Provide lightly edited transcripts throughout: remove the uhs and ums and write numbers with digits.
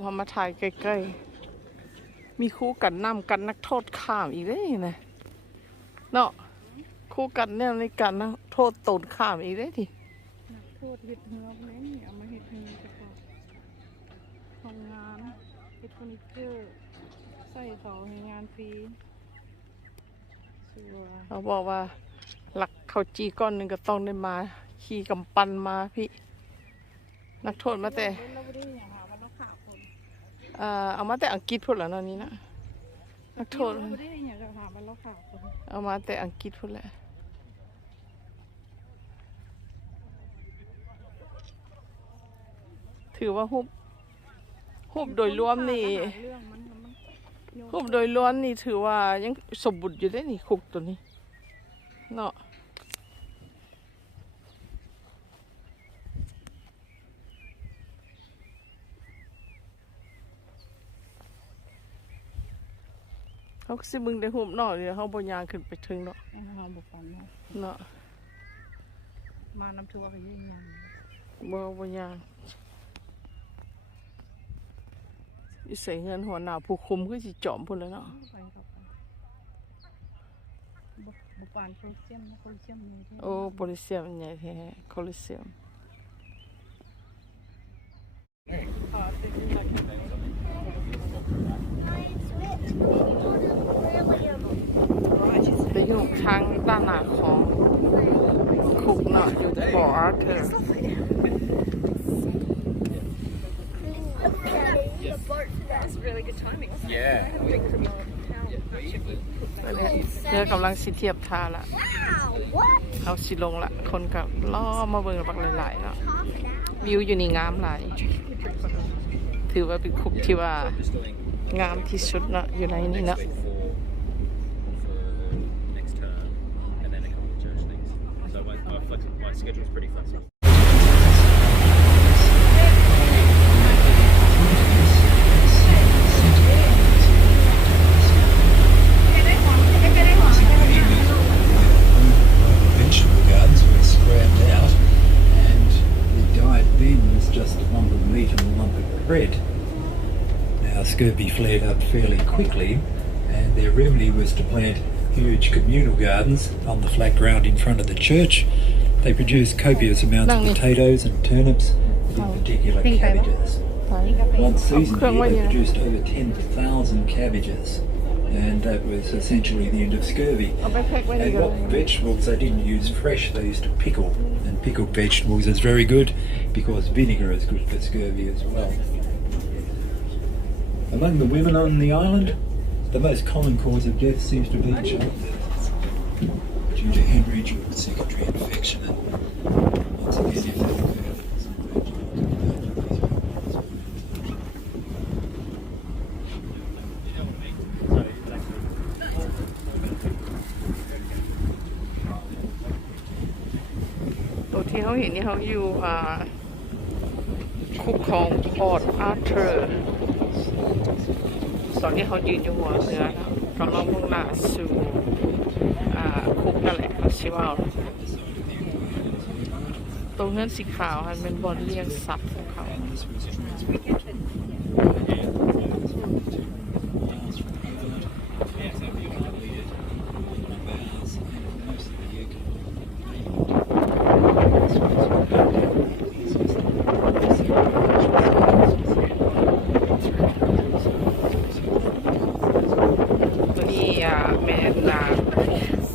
พอมาถ่ายใกล้ๆมีคู่กันนำกันนักโทษข้ามอีกได้นะเนาะคู่กันเนี่ยในการนักโทษตนข้ามอีกได้ทีนักโทษเฮ็ดเฮือกแม่งเอามาเฮ็ดเฮือกเฉพาะทำงานเฮ็ดเฟอร์นิเจอร์ใส่เขาให้งานฟรีเขาบอกว่าหลักเขาจีก้อนหนึ่งก็ต้องได้มาขี่กำปั้นมาพี่นักโทษมาแต่เอามาแต่อังกฤษพูดแล้วเนาะนี่นะนักโทษเอามาแต่อังกฤษพูดแหละถือว่าฮุบโดยรวมนี่ฮุบโดยรวมนี่ถือว่ายังสมบูรณ์อยู่ได้นี่คุกตัวนี้เนาะเขาสิมึงได้หุบเนาะเดี๋ยวเขาบนยางขึ้นไปถึงเนาะเขาบุกปันเนาะมาน้ำทัวร์ไปยังยังบนยางอีใส่เงินหัวหน้าผู้คุมก็สิจอมพุ่นแล้วเนาะบุกปันโคลิเซียมนี่โอ้โคลิเซียมใหญ่แท้โคลิเซียมไปอยู่ทางด้านหน้าของคุกเนาะอยู่ที่บ่ออาร์เธอร์เนี่ยกำลังสิเทียบท่าละเขาสิลงละคนกับล้อมาเบิ่งบักหลายๆเนาะวิวอยู่นี่งามหลายถือว่าเป็นคุกที่ว่างามที่สุดเนาะอยู่ในนี้เนาะNow, scurvy flared up fairly quickly, and their remedy was to plant huge communal gardens on the flat ground in front of the church. They produced copious amounts of potatoes and turnips, in particular cabbages. One season here, they produced over 10,000 cabbages, and that was essentially the end of scurvy. And what vegetables they didn't use fresh, they used to pickle, and pickled vegetables is very good because vinegar is good for scurvy as well. Among the women on the island, the most common cause of death seems to be childbirth due to hemorrhage or secondary infection. And once again, if that occurred, ตัวที่เขาเห็นนี่เขาอยู่คุกของพอร์ตอาร์เธอร์ตอนนี้เขายืนอยู่หัวเรือนะกำลังมุ่งหน้าสู่คุกนั่นแหละชิวาตรงนั้นสีขาวมันเป็นบอลเลี้ยงสัตว์ของเขา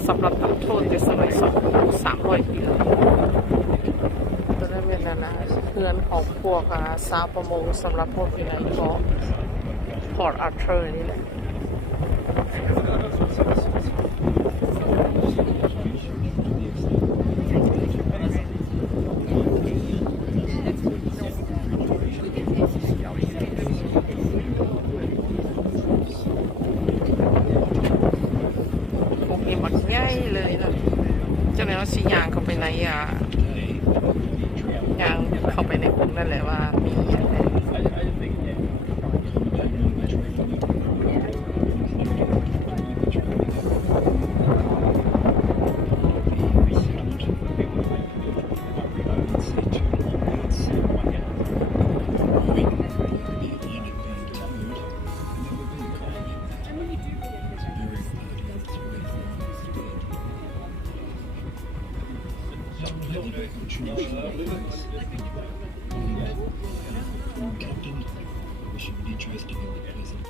สำหรับนักโทษในสมัย300 ปีตอนนั้นเป็นนะเพื่อนของพวกสาวประมงสำหรับพวกที่ไหนก็พอร์ตอาร์เธอร์นี่แหละเลยนะเจ้าแม่ว่าสียางเข้าไปในยางเข้าไปในคุกนั่นแหละว่ามี Captain, wishing an interesting and pleasant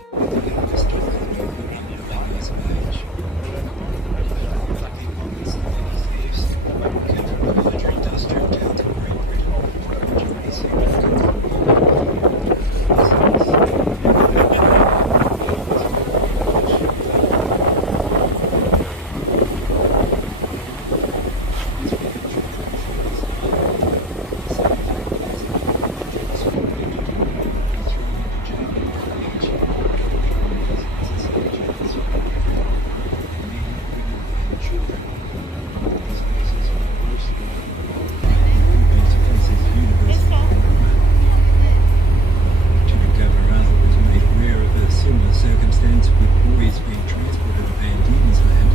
circumstance with boys being transported to Van Diemen's Land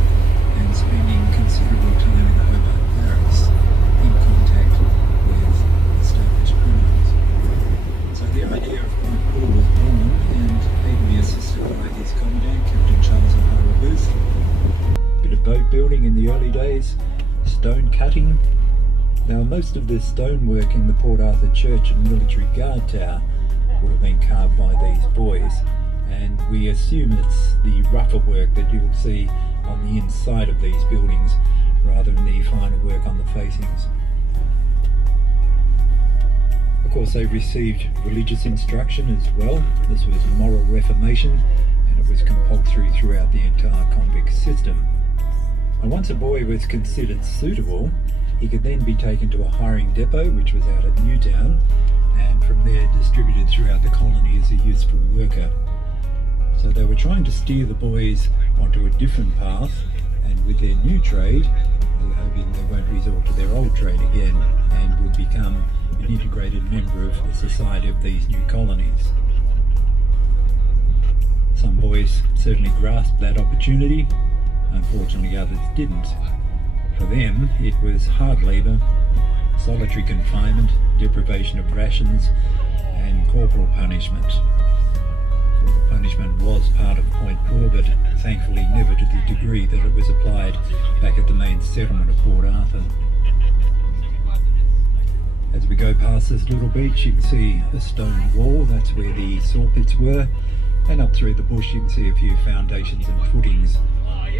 and spending considerable time in the Hobart barracks in contact with established criminals. So the idea of Point Paul was born and ably assisted by his commandant, Captain Charles and Hara Booth. Bit of boat building in the early days, stone cutting. Now most of this stonework in the Port Arthur Church and Military Guard Tower would have been carved by these boys. And we assume it's the rougher work that you'll see on the inside of these buildings rather than the finer work on the facings. Of course, they received religious instruction as well. This was moral reformation and it was compulsory throughout the entire convict system. And once a boy was considered suitable, he could then be taken to a hiring depot which was out at Newtown and from there distributed throughout the colony as a useful worker. So they were trying to steer the boys onto a different path, and with their new trade, they're hoping they won't resort to their old trade again and would become an integrated member of the society of these new colonies. Some boys certainly grasped that opportunity, unfortunately others didn't. For them, it was hard labour, solitary confinement, deprivation of rations, and corporal punishment. Punishment was part of Point Poor, but thankfully never to the degree that it was applied back at the main settlement of Port Arthur. As we go past this little beach, you can see a stone wall. That's where the saw pits were, and up through the bush you can see a few foundations and footings.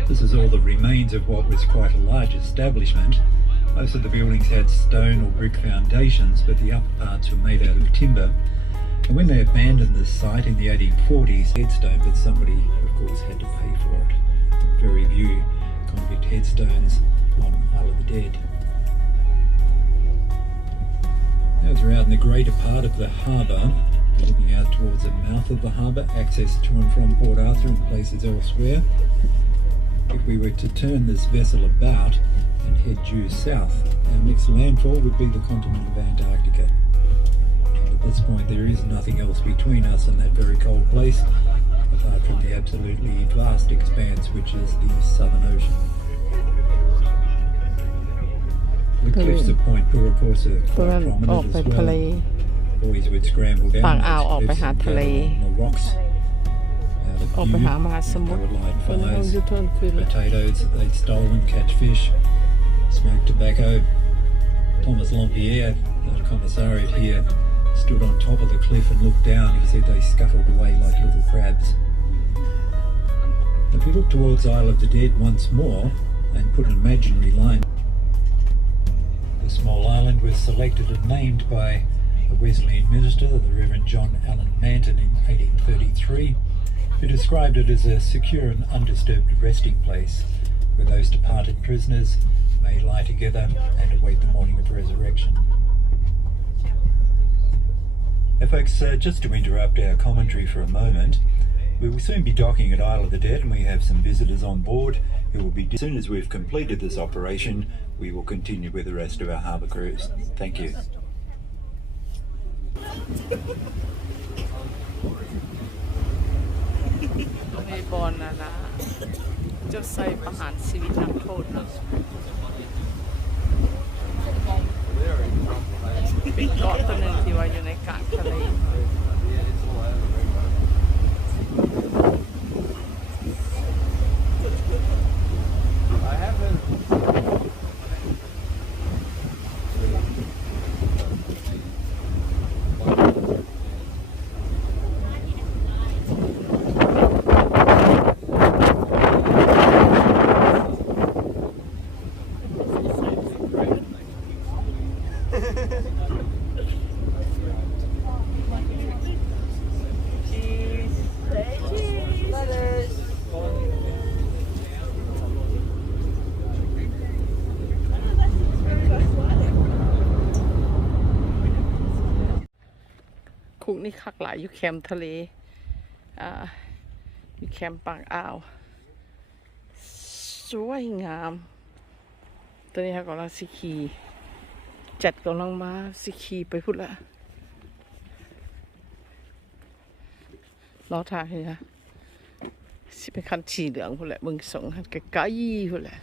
This is all the remains of what was quite a large establishment. Most of the buildings had stone or brick foundations, but the upper parts were made out of timber. And when they abandoned this site in the 1840s, headstone, but somebody, of course, had to pay for it. Very few convict headstones on Isle of the Dead. As we're out in the greater part of the harbour, looking out towards the mouth of the harbour, access to and from Port Arthur and places elsewhere. If we were to turn this vessel about and head due south, our next landfall would be the continent of Antarctica. At this point there is nothing else between us and that very cold place, apart from the absolutely vast expanse which is the Southern Ocean. The cliffs of Point Poor, of course, are quite prominent as well. Boys would scramble down those cliffs and gather along the rocks out of view, and they would light fires, potatoes that they'd stolen, catch fish, smoke tobacco. Thomas Lampierre, the commissariat here, stood on top of the cliff and looked down. He said they scuttled away like little crabs. If we look towards Isle of the Dead once more and put an imaginary line, the small island was selected and named by a Wesleyan minister, the Reverend John Allen Manton, in 1833, who described it as a secure and undisturbed resting place where those departed prisoners may lie together and await the morning of resurrection. Now folks, just to interrupt our commentary for a moment, we will soon be docking at Isle of the Dead and we have some visitors on board who will be... As soon as we've completed this operation, we will continue with the rest of our harbour cruise. Thank you. ในบอลนะจะใส่ประหารชีวิตนักโทษนะเป็นเกาะตัวหนึ่งที่ว่าอยู่ในกลางทะเล I haven't กนี่คักหลายอยู่แคมป์ทะเลอยู่แคมป์ปากอ่าวสวยงามตอนนี้เขากำลังสิขี่จัดกำลังมาสิขี่ไปพุ่นละล้อทางนี่นะสิเป็นคันสีเหลืองพุ่นแหละมึงส่งคันไกลๆพุ่นแหละ